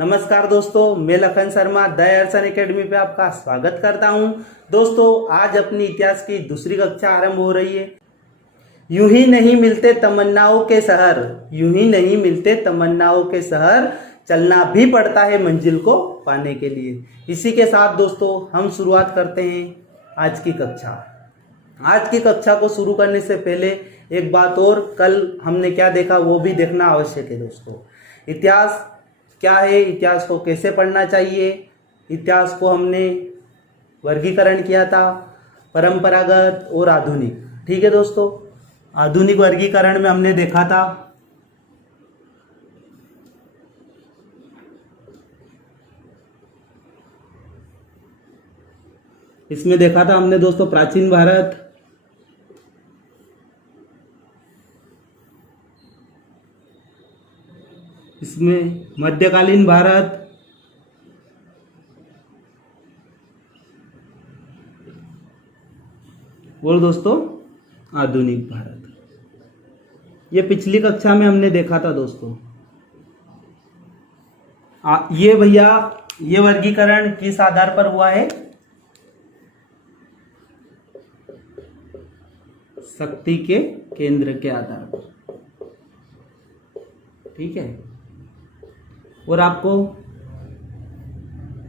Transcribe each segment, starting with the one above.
नमस्कार दोस्तों, मैं लखन शर्मा दया अर्चन एकेडमी पे आपका स्वागत करता हूं। दोस्तों, आज अपनी इतिहास की दूसरी कक्षा आरंभ हो रही है। यूं ही नहीं मिलते तमन्नाओं के शहर, यूं ही नहीं मिलते तमन्नाओं के शहर, चलना भी पड़ता है मंजिल को पाने के लिए। इसी के साथ दोस्तों हम शुरुआत करते हैं आज की कक्षा। आज की कक्षा को शुरू करने से पहले एक बात और, कल हमने क्या देखा वो भी देखना आवश्यक है दोस्तों। इतिहास क्या है, इतिहास को कैसे पढ़ना चाहिए, इतिहास को हमने वर्गीकरण किया था परंपरागत और आधुनिक। ठीक है दोस्तों, आधुनिक वर्गीकरण में हमने देखा था इसमें देखा था हमने दोस्तों प्राचीन भारत, इसमें मध्यकालीन भारत, और दोस्तों आधुनिक भारत। ये पिछली कक्षा में हमने देखा था दोस्तों। ये भैया ये वर्गीकरण किस आधार पर हुआ है? शक्ति के केंद्र के आधार पर। ठीक है, और आपको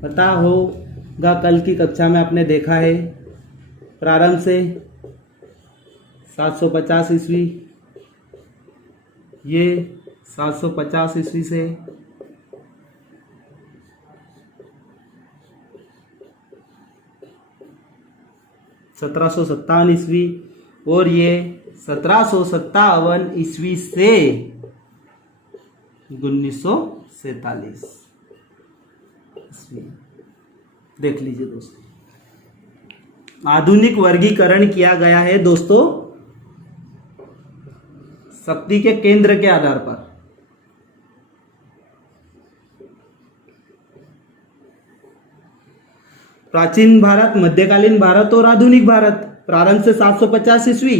पता होगा कल की कक्षा में आपने देखा है प्रारंभ से 750 ईस्वी, ये 750 ईस्वी से 1757 ईस्वी, और ये 1757 ईस्वी से 1947 ईस्वी। देख लीजिए दोस्तों, आधुनिक वर्गीकरण किया गया है दोस्तों शक्ति के केंद्र के आधार पर। प्राचीन भारत, मध्यकालीन भारत और आधुनिक भारत। प्रारंभ से 750 ईस्वी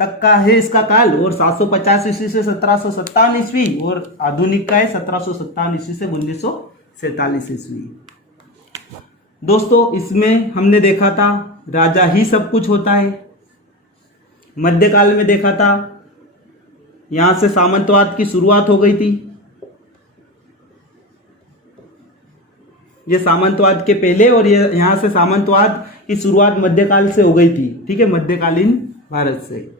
तक का है इसका काल, और 750 ईस्वी से 1757 ईस्वी, और आधुनिक का है 1757 ईस्वी से 1947 ईस्वी। दोस्तों, इसमें हमने देखा था राजा ही सब कुछ होता है। मध्यकाल में देखा था यहां से सामंतवाद की शुरुआत हो गई थी। ये सामंतवाद के पहले, और ये यहां से सामंतवाद की शुरुआत मध्यकाल से हो गई थी। ठीक है, मध्यकालीन भारत से।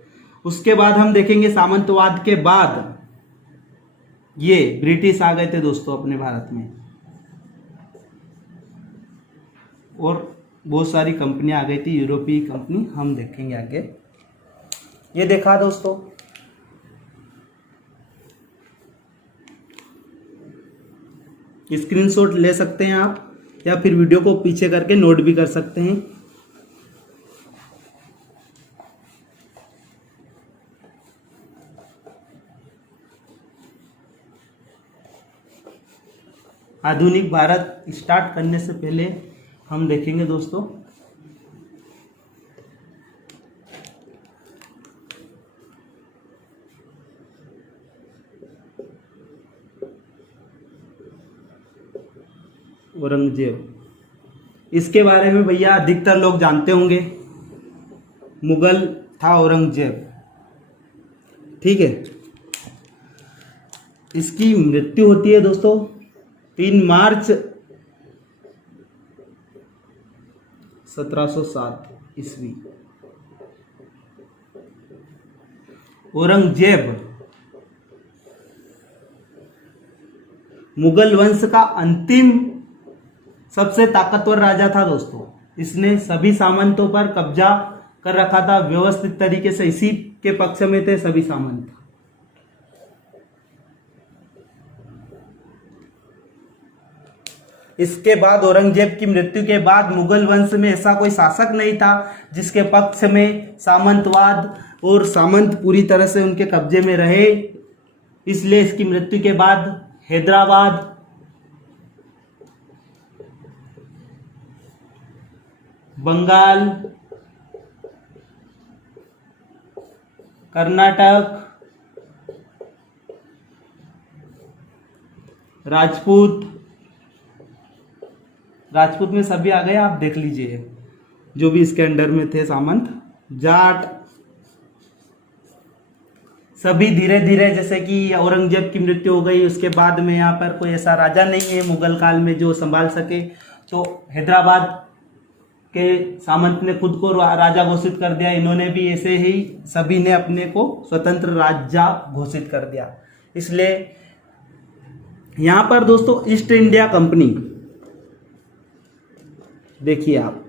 उसके बाद हम देखेंगे सामंतवाद के बाद ये ब्रिटिश आ गए थे दोस्तों अपने भारत में, और बहुत सारी कंपनियां आ गई थी, यूरोपीय कंपनी, हम देखेंगे आगे। ये देखा दोस्तों, स्क्रीनशॉट ले सकते हैं आप, या फिर वीडियो को पीछे करके नोट भी कर सकते हैं। आधुनिक भारत स्टार्ट करने से पहले हम देखेंगे दोस्तों औरंगजेब। इसके बारे में भैया अधिकतर लोग जानते होंगे, मुगल था औरंगजेब। ठीक है, इसकी मृत्यु होती है दोस्तों 3 मार्च 1707 ईस्वी। औरंगजेब मुगल वंश का अंतिम सबसे ताकतवर राजा था दोस्तों। इसने सभी सामंतों पर कब्जा कर रखा था व्यवस्थित तरीके से, इसी के पक्ष में थे सभी सामंत। इसके बाद औरंगजेब की मृत्यु के बाद मुगल वंश में ऐसा कोई शासक नहीं था जिसके पक्ष में सामंतवाद और सामंत पूरी तरह से उनके कब्जे में रहे। इसलिए इसकी मृत्यु के बाद हैदराबाद, बंगाल, कर्नाटक, राजपूत, राजपूत में सभी आ गए, आप देख लीजिए जो भी इसके अंडर में थे सामंत, जाट, सभी धीरे धीरे, जैसे कि औरंगजेब की मृत्यु हो गई, उसके बाद में यहाँ पर कोई ऐसा राजा नहीं है मुगल काल में जो संभाल सके, तो हैदराबाद के सामंत ने खुद को राजा घोषित कर दिया। इन्होंने भी ऐसे ही सभी ने अपने को स्वतंत्र राजा घोषित कर दिया। इसलिए यहाँ पर दोस्तों ईस्ट इंडिया कंपनी, देखिए आप,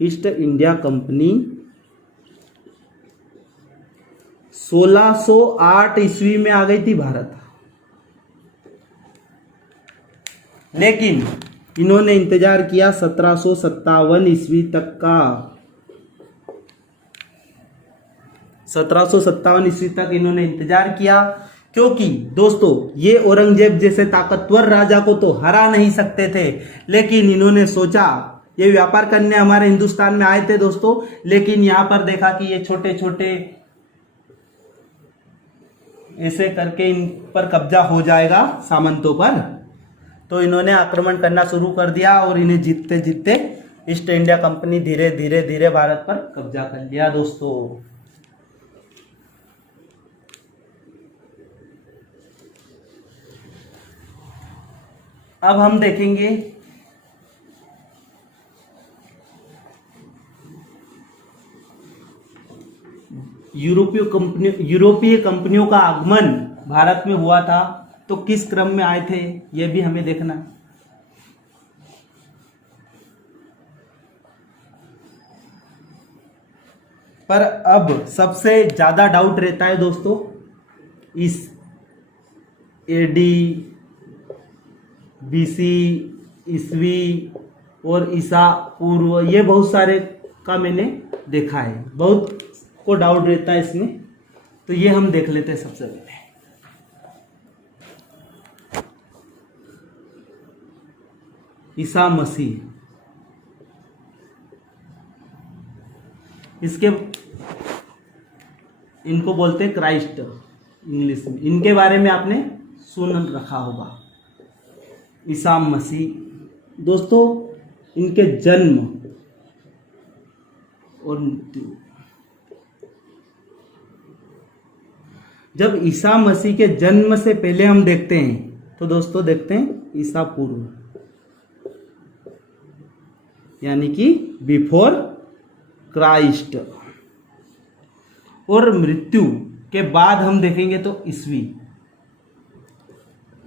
ईस्ट इंडिया कंपनी 1608 ईस्वी में आ गई थी भारत, लेकिन इन्होंने इंतजार किया 1757 ईस्वी तक का। 1757 ईस्वी तक इन्होंने इंतजार किया, क्योंकि दोस्तों ये औरंगजेब जैसे ताकतवर राजा को तो हरा नहीं सकते थे, लेकिन इन्होंने सोचा, ये व्यापार करने हमारे हिंदुस्तान में आए थे दोस्तों, लेकिन यहां पर देखा कि ये छोटे छोटे ऐसे करके इन पर कब्जा हो जाएगा सामंतों पर, तो इन्होंने आक्रमण करना शुरू कर दिया और इन्हें जीतते जीतते ईस्ट इंडिया कंपनी धीरे धीरे धीरे भारत पर कब्जा कर लिया दोस्तों। अब हम देखेंगे यूरोपीय कंपनियों का आगमन भारत में हुआ था, तो किस क्रम में आए थे यह भी हमें देखना। पर अब सबसे ज्यादा डाउट रहता है दोस्तों इस एडी, बीसी, ईस्वी और ईसा पूर्व, ये बहुत सारे का मैंने देखा है, बहुत को डाउट रहता है इसमें, तो ये हम देख लेते हैं सबसे पहले। ईसा मसीह, इसके इनको बोलते हैं क्राइस्ट इंग्लिश में, इनके बारे में आपने सुन रखा होगा। ईसा मसीह दोस्तों, इनके जन्म और मृत्यु, जब ईसा मसीह के जन्म से पहले हम देखते हैं तो दोस्तों देखते हैं ईसा पूर्व, यानी कि बिफोर क्राइस्ट, और मृत्यु के बाद हम देखेंगे तो ईस्वी,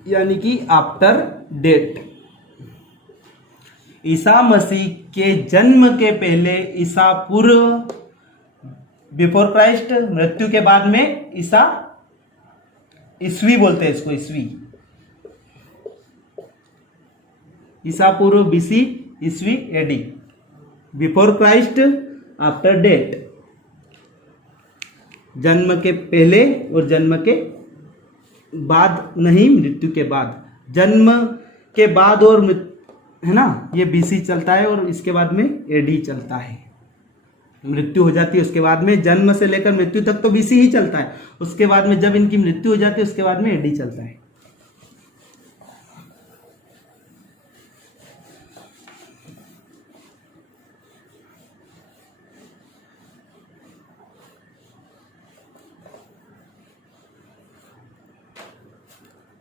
यानी कि आफ्टर डेट। ईसा मसीह के जन्म के पहले ईसा पूर्व, बिफोर क्राइस्ट, मृत्यु के बाद में ईसा, ईस्वी बोलते हैं इसको, ईस्वी, ईसा पूर्व, बीसी, ईस्वी, AD, before Christ, after date, जन्म के पहले और जन्म के बाद नहीं, मृत्यु के बाद। जन्म के बाद और है ना, ये बीसी चलता है और इसके बाद में एडी चलता है। मृत्यु हो जाती है उसके बाद में, जन्म से लेकर मृत्यु तक तो बीसी ही चलता है, उसके बाद में जब इनकी मृत्यु हो जाती है उसके बाद में एडी चलता है।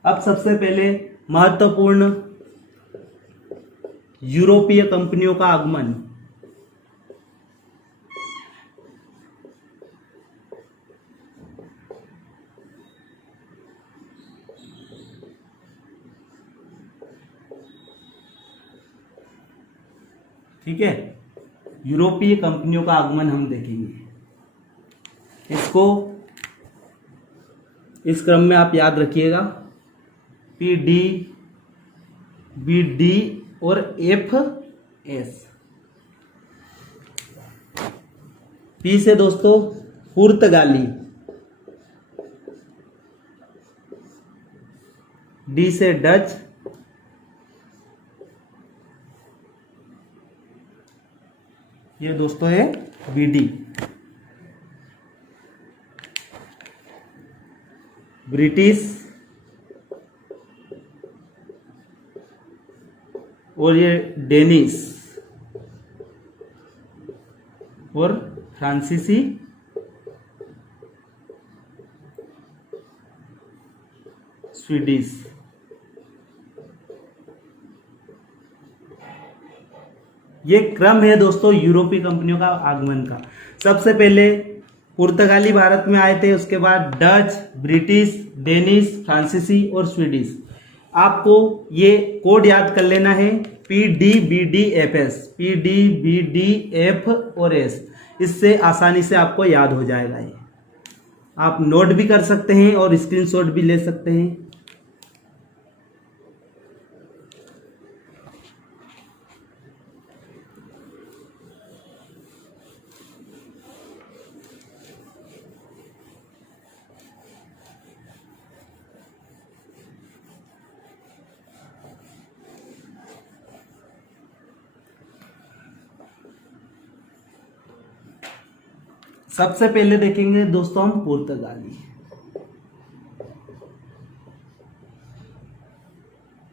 अब सबसे पहले महत्वपूर्ण यूरोपीय कंपनियों का आगमन। ठीक है, यूरोपीय कंपनियों का आगमन हम देखेंगे। इसको इस क्रम में आप याद रखिएगा, पी डी, बी डी और एफ एस। पी से दोस्तों पुर्तगाली, डी से डच, ये दोस्तों है बीडी, ब्रिटिश और ये डेनिस और फ्रांसीसी स्वीडिश। ये क्रम है दोस्तों यूरोपीय कंपनियों का आगमन का। सबसे पहले पुर्तगाली भारत में आए थे, उसके बाद डच, ब्रिटिश, डेनिश, फ्रांसीसी और स्वीडिश। आपको ये कोड याद कर लेना है, PDBDFS, PDBDF और S। इससे आसानी से आपको याद हो जाएगा। ये आप नोट भी कर सकते हैं और स्क्रीनशॉट भी ले सकते हैं। सबसे पहले देखेंगे दोस्तों हम पुर्तगाली।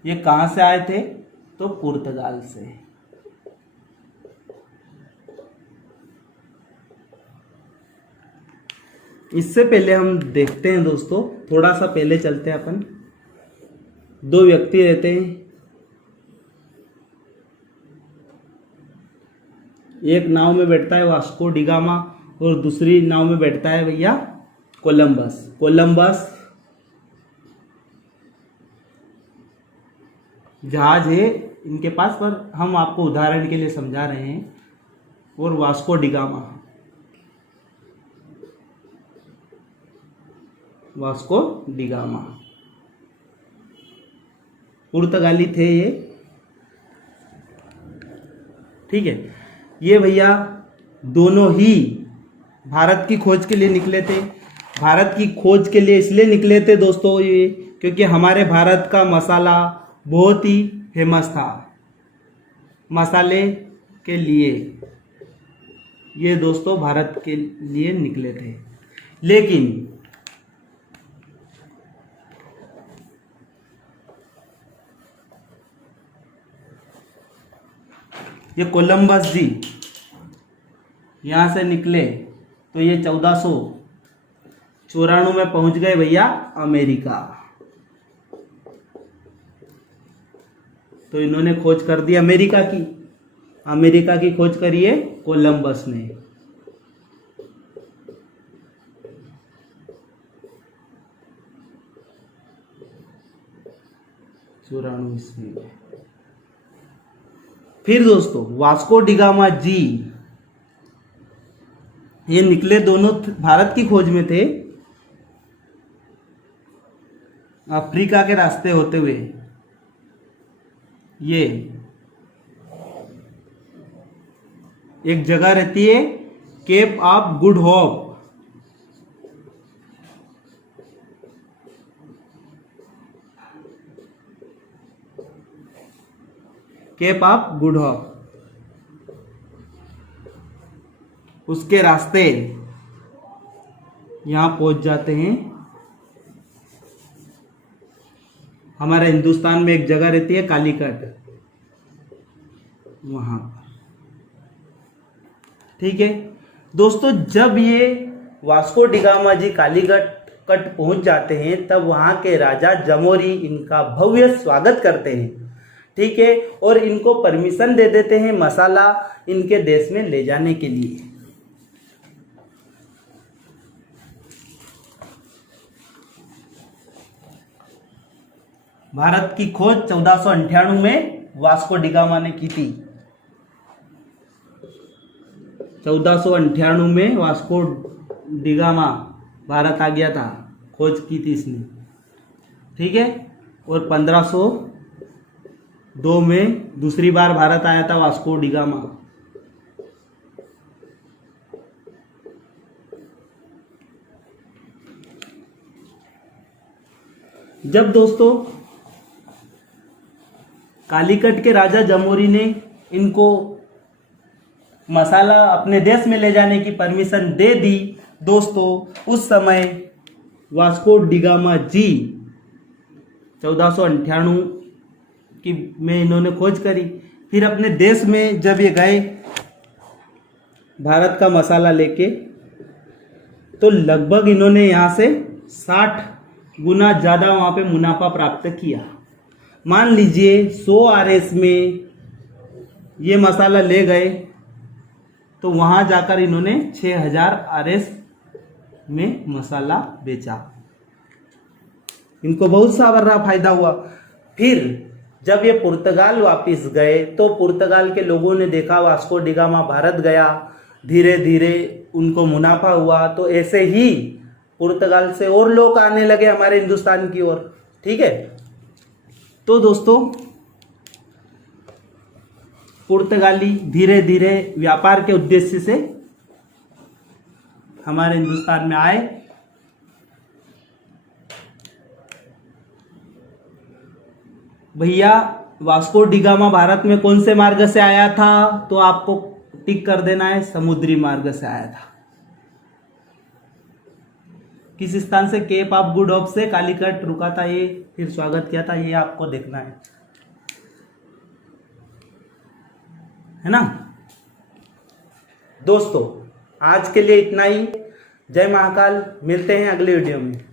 ये कहां से आए थे? तो पुर्तगाल से। इससे पहले हम देखते हैं दोस्तों, थोड़ा सा पहले चलते हैं अपन। दो व्यक्ति रहते हैं, एक नाव में बैठता है वास्को डिगामा और दूसरी नाव में बैठता है भैया कोलंबस। कोलंबस जहाज है इनके पास, पर हम आपको उदाहरण के लिए समझा रहे हैं। और वास्को डिगामा, वास्को डिगामा पुर्तगाली थे ये, ठीक है। ये भैया दोनों ही भारत की खोज के लिए निकले थे। भारत की खोज के लिए इसलिए निकले थे दोस्तों ये, क्योंकि हमारे भारत का मसाला बहुत ही फेमस था। मसाले के लिए ये दोस्तों भारत के लिए निकले थे। लेकिन ये कोलंबस जी यहाँ से निकले तो ये 1494 में पहुंच गए भैया अमेरिका। तो इन्होंने खोज कर दी अमेरिका की। अमेरिका की खोज करी है कोलंबस ने। ईस्वी में। फिर दोस्तों वास्को डिगामा जी ये निकले, दोनों भारत की खोज में थे, अफ्रीका के रास्ते होते हुए। ये एक जगह रहती है Cape of Good Hope, Cape of Good Hope, उसके रास्ते यहां पहुंच जाते हैं। हमारे हिंदुस्तान में एक जगह रहती है कालीकट, वहां, ठीक है दोस्तों। जब ये वास्को डिगामा जी कालीकट पहुंच जाते हैं, तब वहां के राजा जमोरी इनका भव्य स्वागत करते हैं, ठीक है, और इनको परमिशन दे देते हैं मसाला इनके देश में ले जाने के लिए। भारत की खोज 1498 में वास्को डिगामा ने की थी। 1498 में वास्को डिगामा भारत आ गया था, खोज की थी इसने, ठीक है। और 1502 में दूसरी बार भारत आया था वास्को डिगामा। जब दोस्तों कालीकट के राजा जमोरी ने इनको मसाला अपने देश में ले जाने की परमिशन दे दी दोस्तों, उस समय वास्को डिगामा जी 1498 की में इन्होंने खोज करी। फिर अपने देश में जब ये गए भारत का मसाला लेके, तो लगभग इन्होंने यहाँ से 60 गुना ज़्यादा वहाँ पे मुनाफा प्राप्त किया। मान लीजिए 100 RS में ये मसाला ले गए, तो वहाँ जाकर इन्होंने 6000 RS में मसाला बेचा। इनको बहुत सा बड़ा फायदा हुआ। फिर जब ये पुर्तगाल वापस गए तो पुर्तगाल के लोगों ने देखा वास्को डी गामा भारत गया, धीरे धीरे उनको मुनाफा हुआ, तो ऐसे ही पुर्तगाल से और लोग आने लगे हमारे हिंदुस्तान की ओर। ठीक है, तो दोस्तों पुर्तगाली धीरे धीरे व्यापार के उद्देश्य से हमारे हिंदुस्तान में आए। भैया वास्को डी गामा भारत में कौन से मार्ग से आया था, तो आपको टिक कर देना है, समुद्री मार्ग से आया था। किस स्थान से? केप ऑफ गुड होप से कालीकट रुका था ये, फिर स्वागत किया था, ये आपको देखना है ना दोस्तों। आज के लिए इतना ही। जय महाकाल, मिलते हैं अगले वीडियो में।